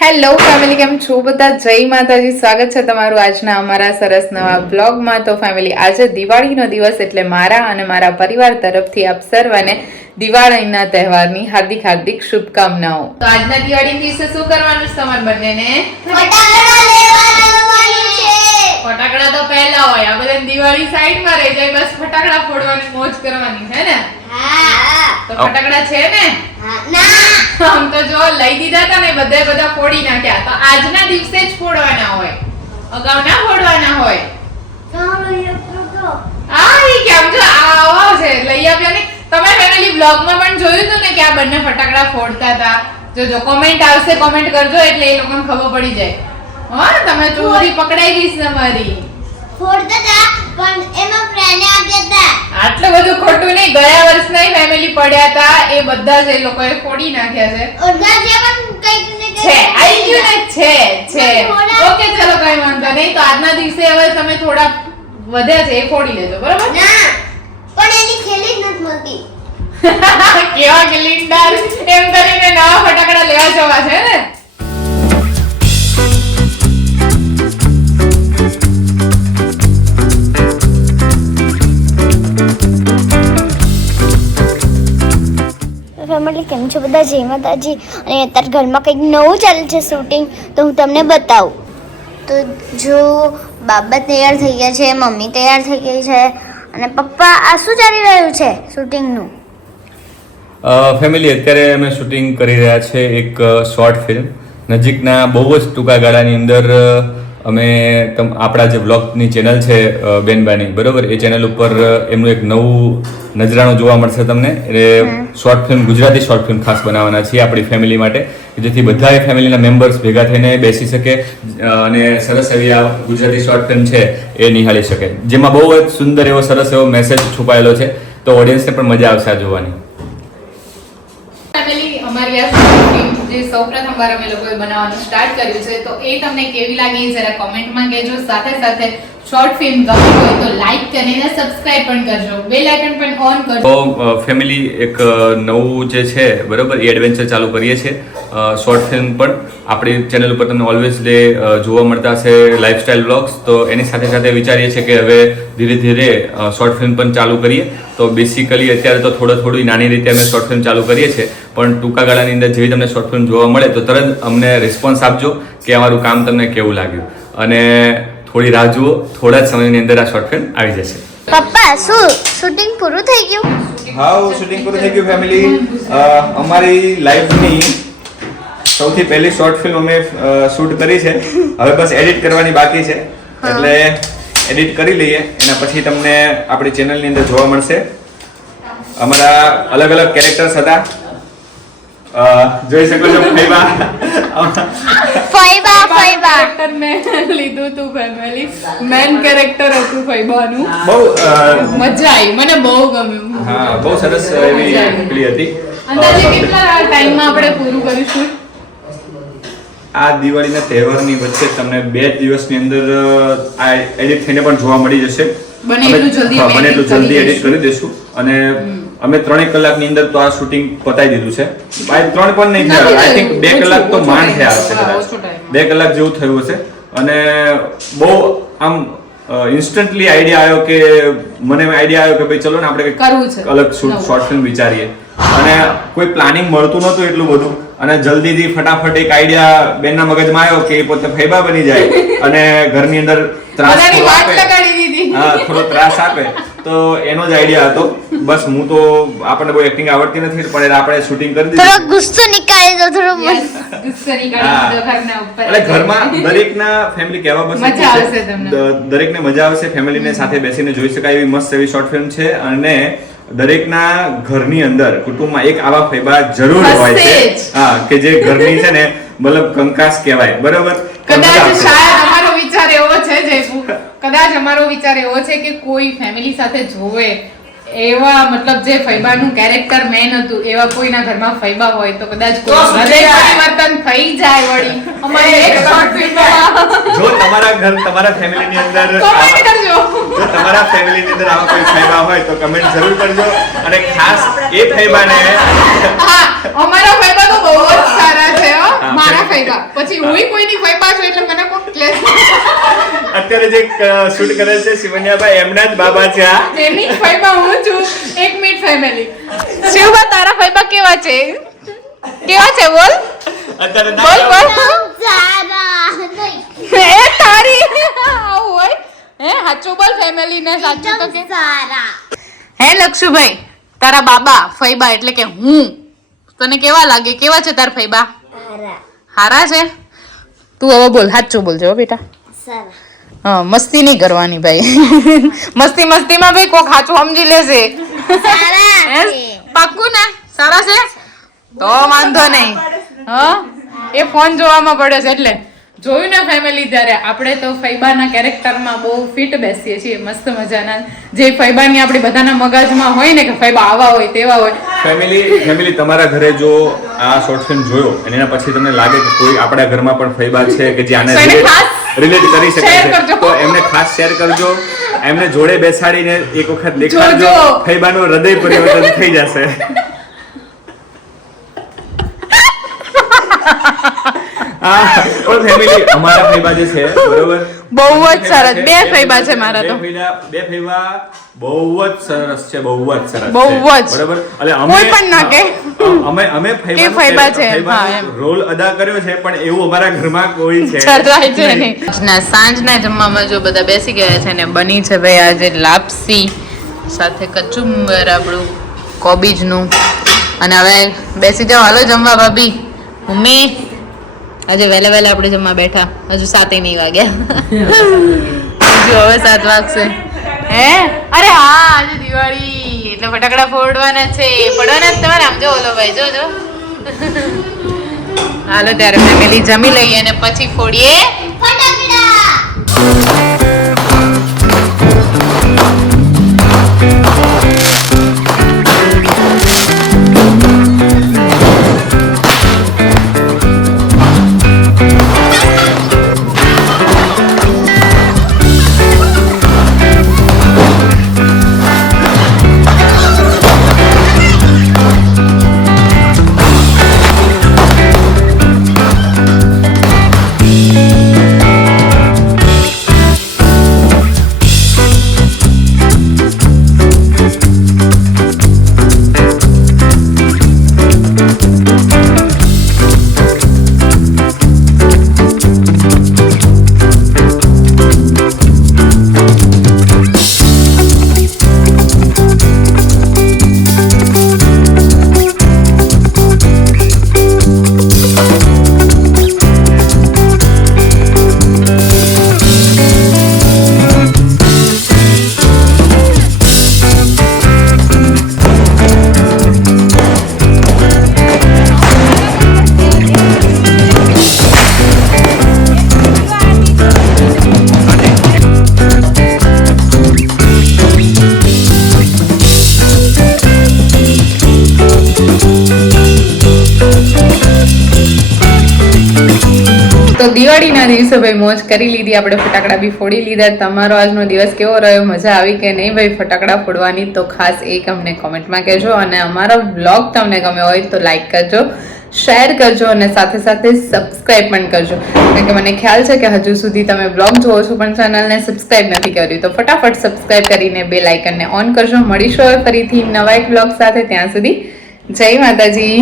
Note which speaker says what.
Speaker 1: Hello family કેમ છો બધા? જય માતાજી સ્વાગત છે તમારું આજના અમારા સરસ નવા બ્લોગમાં તો ફેમિલી આજે દિવાળીનો દિવસ એટલે મારા અને મારા પરિવાર તરફથી આપ સર્વને દિવાળીના તહેવારની હાર્દિક હાર્દિક શુભકામનાઓ. તો આજના દિવાળી દિવસે શું કરવાનું છે તમારે બંનેને?
Speaker 2: ફટાકડા લેવા છે.
Speaker 1: ફટાકડા તો પહેલા હોય. આ બધા દિવાળી સાઈડમાં રહી જાય બસ ફટાકડા ફોડવાની મોજ કરવાની છે ને?
Speaker 2: હા.
Speaker 1: તો ફટાકડા છે ને?
Speaker 2: હા ના.
Speaker 1: આમ તો જો લઈ દીધા હતા ને બધે બધા ફોડી નાખ્યા. તો આજના દિવસે જ ફોડવાના હોય. અગાઉ ના ફોડવાના હોય. આ ઈ કેમ જો? આવો છે લઈ આપ્યા ને. તમે ફેમિલી બ્લોગમાં પણ જોયું હતું ને કે આ બંને ફટાકડા ફોડતા હતા જો જો કોમેન્ટ આવશે કોમેન્ટ કરજો એટલે એ લોકોને ખબર પડી જાય. હા તમે ચોરી પકડાઈ ગઈ છે તમારી.
Speaker 2: ફોડતા હતા પણ એમાં ફ્રેન્ડે આપ્યા હતા
Speaker 1: આટલું બધું ખોટું નહીં ગયા વર્ષના ફેમિલી પડ્યા હતા એ બધા જ એ લોકોએ ફોડી નાખ્યા છે.
Speaker 2: અડધા જેવા કંઈક ને
Speaker 1: છે આઈ ગયું ને? છે છે. ઓકે ચલો કઈ વાંધો નહીં. તો આજના દિવસે હવે તમે થોડા વધ્યા છે એ ફોડી લેજો બરાબર?
Speaker 2: ના પણ એની ખેલી જ નથી મળતી.
Speaker 1: કેવા ગિલિન્ડર એમ કરીને નવા ફટાકડા લેવા જવા છે ને?
Speaker 2: ફેમિલી કેમ છો બધા? જય માતાજી. અને અત્યારે ઘરમાં કંઈક નવું ચાલે છે શૂટિંગ તો હું તમને બતાવું. તો જો બાબા તૈયાર થઈ ગયા છે, મમ્મી તૈયાર થઈ ગઈ છે, અને પપ્પા, આ શું ચાલી રહ્યું છે શૂટિંગનું
Speaker 3: ફેમિલી અત્યારે અમે શૂટિંગ કરી રહ્યા છે એક શોર્ટ ફિલ્મ નજીકના બહુ જ ટૂંકા ગાળાની અંદર અમે આપણા જે બ્લોગની ચેનલ છે બેનબાની, બરોબર? એ ચેનલ ઉપર એમનું એક નવું નજરાણું જોવા મળશે તમને. એટલે short film Gujarati short film ખાસ બનાવવાના છીએ આપણી ફેમિલી માટે જેથી બધા ફેમિલીના મેમ્બર્સ ભેગા થઈને બેસી શકે અને સરસ એવી આ ગુજરાતી શોર્ટ ફિલ્મ છે એ નિહાળી શકે. જેમાં બહુ જ સુંદર એવો સરસ એવો મેસેજ છુપાયેલો છે તો ઓડિયન્સને પણ મજા આવશે આ જોવાની.
Speaker 1: ફેમિલી અમારી આ જે સૌપ્રથમ વાર અમે લોકોએ બનાવવાનું સ્ટાર્ટ કર્યું છે તો એ તમને કેવી લાગી જરા કોમેન્ટમાં કહેજો. સાથે સાથે શોર્ટ ફિલ્મ ગમી હોય તો લાઈક કરીને સબસ્ક્રાઇબ પણ કરજો. બેલ આઇકન પણ ઓન કરજો.
Speaker 3: ફેમિલી એક નવું જે છે, બરોબર, એ એડવેન્ચર ચાલુ કરીએ છીએ. શોર્ટ ફિલ્મ પણ આપણી ચેનલ ઉપર તમને ઓલવેઝ ડે જોવા મળતા હશે લાઇફસ્ટાઇલ બ્લોગ્સ તો એની સાથે સાથે વિચારીએ છીએ કે હવે ધીરે ધીરે શોર્ટ ફિલ્મ પણ ચાલુ કરીએ. તો બેસિકલી અત્યારે તો થોડો થોડી નાની રીતે અમે શોર્ટ ફિલ્મ ચાલુ કરીએ છીએ, પણ ટૂંકા ગાળાની અંદર જેવી તમને શોર્ટ ફિલ્મ જોવા મળે, તો તરત અમને રિસ્પોન્સ આપજો કે અમારું કામ તમને કેવું લાગ્યું. અને થોડી રાહ જુઓ થોડા જ સમયની અંદર આ શોર્ટ ફિલ્મ આવી જશે.
Speaker 2: પપ્પા શું? શૂટિંગ પૂરું થઈ ગયું?
Speaker 4: હા શૂટિંગ પૂરું થઈ ગયું ફેમિલી અમારી લાઈફની સૌથી પહેલી શોર્ટ ફિલ્મ અમે શૂટ કરી છે. હવે બસ એડિટ કરવાની બાકી છે. એટલે એડિટ કરી લઈએ. એના પછી તમને આપણી ચેનલની અંદર જોવા મળશે. અમારા અલગ અલગ કેરેક્ટર્સ હતા. જોઈ શકો છો ફઈબા
Speaker 2: ફઈબા ફઈબા
Speaker 1: કેરેક્ટર મેં લીધું હતું ફેમિલી મેન કેરેક્ટર હતું ફૈબાનું.
Speaker 4: બહુ
Speaker 1: મજા આવી. મને બહુ ગમ્યું.
Speaker 4: હા બહુ સરસ એવી પેલી હતી.
Speaker 1: અંદાજે કેટલા ટાઈમમાં આપણે પૂરું કરીશું?
Speaker 4: આ દિવાળીના તહેવારની વચ્ચે તમને બે દિવસની અંદર આ એડિટ થઈને પણ જોવા મળી જશે.
Speaker 1: બને એટલું જલ્દી
Speaker 4: બને એટલું
Speaker 1: કરી
Speaker 4: જલ્દી એડિટ કરી દઈશું. અને અમે ત્રણેક કલાકની અંદર તો આ શૂટિંગ પતાવી દીધું છે. બાય ત્રણ પણ નહીં થયા. આઈ થિંક બે કલાક તો
Speaker 1: માન
Speaker 4: માંડ થયા હશે કદાચ. બે કલાક જેવું થયું હશે. અને બહુ આમ ઇન્સ્ટન્ટલી આઈડિયા આવ્યો કે મને આઈડિયા આવ્યો કે ભાઈ ચલો ને આપણે કંઈક અલગ. શોર્ટ ફિલ્મ વિચારીએ. અને કોઈ પ્લાનિંગ મળતું નહોતું એટલું બધું. અને જલ્દીથી ફટાફટ એક આઈડિયા બેનના મગજમાં આવ્યો કે એ પોતે ફૈબા બની જાય. અને ઘરની અંદર ત્રાસ થોડો હા થોડો ત્રાસ આપે. તો એનો જ આઈડિયા હતો. બસ હું તો આપણને બહુ એક્ટિંગ આવડતી નથી પણ આપણે શૂટિંગ કરી
Speaker 2: થોડો
Speaker 4: દીધું
Speaker 2: ગુસ્સો નીકાળી દો થોડો
Speaker 1: ગુસ્સો નીકાળી દીધો ઘરના ઉપર.
Speaker 4: એટલે ઘરમાં દરેકના ફેમિલી કેવા બસ
Speaker 1: મજા
Speaker 4: છે.
Speaker 1: આવશે તમને.
Speaker 4: દરેકને મજા આવશે ફેમિલીને સાથે બેસીને જોઈ શકાય એવી મસ્ત એવી શોર્ટ ફિલ્મ છે. અને દરેકના ઘરની અંદર કુટુંબમાં એક આવા ફેબા જરૂર હોય છે. હા કે જે ઘરની છે ને મતલબ કંકાસ કહેવાય. બરાબર? તો
Speaker 1: કદાચ શાયદ અમારો વિચાર એવો છે જયપુ કદાચ અમારો વિચાર એવો છે કે કોઈ ફેમિલી સાથે જોવે એવા મતલબ જે ફૈબાનું કેરેક્ટર મેન હતું એવા કોઈના ઘરમાં ફૈબા હોય તો કદાચ. પરિવર્તન થઈ જાય વળી. અમારે એક શોર્ટ ફિલ્મમાં
Speaker 4: જો તમારા ઘર તમારા ફેમિલીની અંદર
Speaker 1: કમેન્ટ કરજો.
Speaker 4: જો તમારા ફેમિલીની અંદર આવા કોઈ ફૈબા હોય તો કમેન્ટ જરૂર કરજો. અને ખાસ એ ફૈબાને
Speaker 1: હા અમારા ફૈબા તો બહુ જ સારા છે મારા.
Speaker 4: ફૈબા
Speaker 1: પછી હુંય કોઈની ફૈબા છું એટલે મને કોક ક્લેશ
Speaker 4: અત્યારે જે શૂટ કરે છે શિવન્યાભાઈ એમના જ બાબા છે આ
Speaker 1: એમની જ હું છું એક મિનિટ ફેમિલી શિવબા તારા ફૈબા કેવા છે? કેવા છે? બોલ.
Speaker 4: અત્યારે
Speaker 1: બોલ બોલ. એ તારી. આવું હોય. હે સાચું બોલ ફેમિલી ને સાચું તો કે.
Speaker 2: સારા
Speaker 1: હે લક્ષુભાઈ તારા બાબા ફૈબા એટલે કે હું. તને કેવા લાગે? કેવા છે તાર ફૈબા હારા છે? તું હવે બોલ સાચું બોલજો બેટા. હા મસ્તી નહીં કરવાની ભાઈ. મસ્તી મસ્તીમાં ભાઈ કોક સાચું સમજી લેશે. પાક્કું ને? સારા છે? તો વાંધો નહીં. હા? એ ફોન જોવામાં પડે છે એટલે. જોયું ને ફેમિલી ત્યારે? આપણે તો ફૈબાના કેરેક્ટરમાં બહુ ફિટ બેસીએ છીએ મસ્ત મજાના. જે ફૈબાની આપણી બધાના મગજમાં હોય ને કે ફૈબા આવા હોય તેવા હોય.
Speaker 4: ફેમિલી ફેમિલી તમારા ઘરે જો આ શોર્ટ ફિલ્મ જોયો અને એના પછી તમને લાગે કે કોઈ આપણા ઘરમાં પણ ફૈબા છે કે જે આને રિલેટ કરી શકે છે? તો એમને ખાસ શેર કરજો. એમને જોડે બેસાડીને એક વખત દેખાડજો. ફૈબાનું હૃદય પરિવર્તન થઈ જશે. પણ ફેમિલી અમારા ફૈબા જે છે બરોબર?
Speaker 1: બહુ જ સરસ. બે ફૈબા છે મારા તો.
Speaker 4: બે ફૈબા બહુ જ સરસ છે બહુ જ સરસ
Speaker 1: બહુ જ.
Speaker 4: બરોબર? એટલે અમે
Speaker 1: કોઈ પણ ના
Speaker 4: કે અમે અમે
Speaker 1: કે ફૈબા છે, હા,
Speaker 4: રોલ અદા કર્યો છે પણ એવું અમારા ઘરમાં કોઈ છે
Speaker 1: જરાય છે નહીં. આજના સાંજના જમવામાં જો બધા બેસી ગયા છે ને બની છે ભાઈ આજે લાપસી સાથે કચુંબર આપણું કોબીજનું. અને હવે બેસી જાઓ. હાલો જમવા ભાભી. મમ્મી. આજે વહેલા વહેલા આપણે જમવા બેઠા. હજુ સાતે નહીં વાગ્યા. હજુ હવે સાત વાગશે. હે? અરે હા આજે દિવાળી. એટલે ફટાકડા ફોડવાના છે. ફોડવાના જ તમારે? આમ જો ઓલો ભાઈ જોજો હાલો ત્યારે ફેમિલી જમી લઈએ અને પછી ફોડીએ.
Speaker 2: ફટાકડા!
Speaker 1: દિવાળીના દિવસે ભાઈ મોજ કરી લીધી, આપણે ફટાકડા બી ફોડી લીધા. તમારો આજનો દિવસ કેવો રહ્યો? મજા આવી કે નહીં ભાઈ? ફટાકડા ફોડવાની તો ખાસ એક અમને કોમેન્ટમાં કહેજો અને અમારો બ્લોગ તમને ગમ્યો હોય તો લાઈક કરજો શેર કરજો અને સાથે સાથે સબસ્ક્રાઈબ પણ કરજો. કારણ કે મને ખ્યાલ છે કે હજુ સુધી તમે બ્લોગ જોવો છો પણ ચેનલને સબસ્ક્રાઈબ નથી કર્યું. તો ફટાફટ સબસ્ક્રાઈબ કરીને બે લાઇકનને ઓન કરજો. મળીશું ફરીથી નવા એક બ્લોગ સાથે. ત્યાં સુધી જય માતાજી.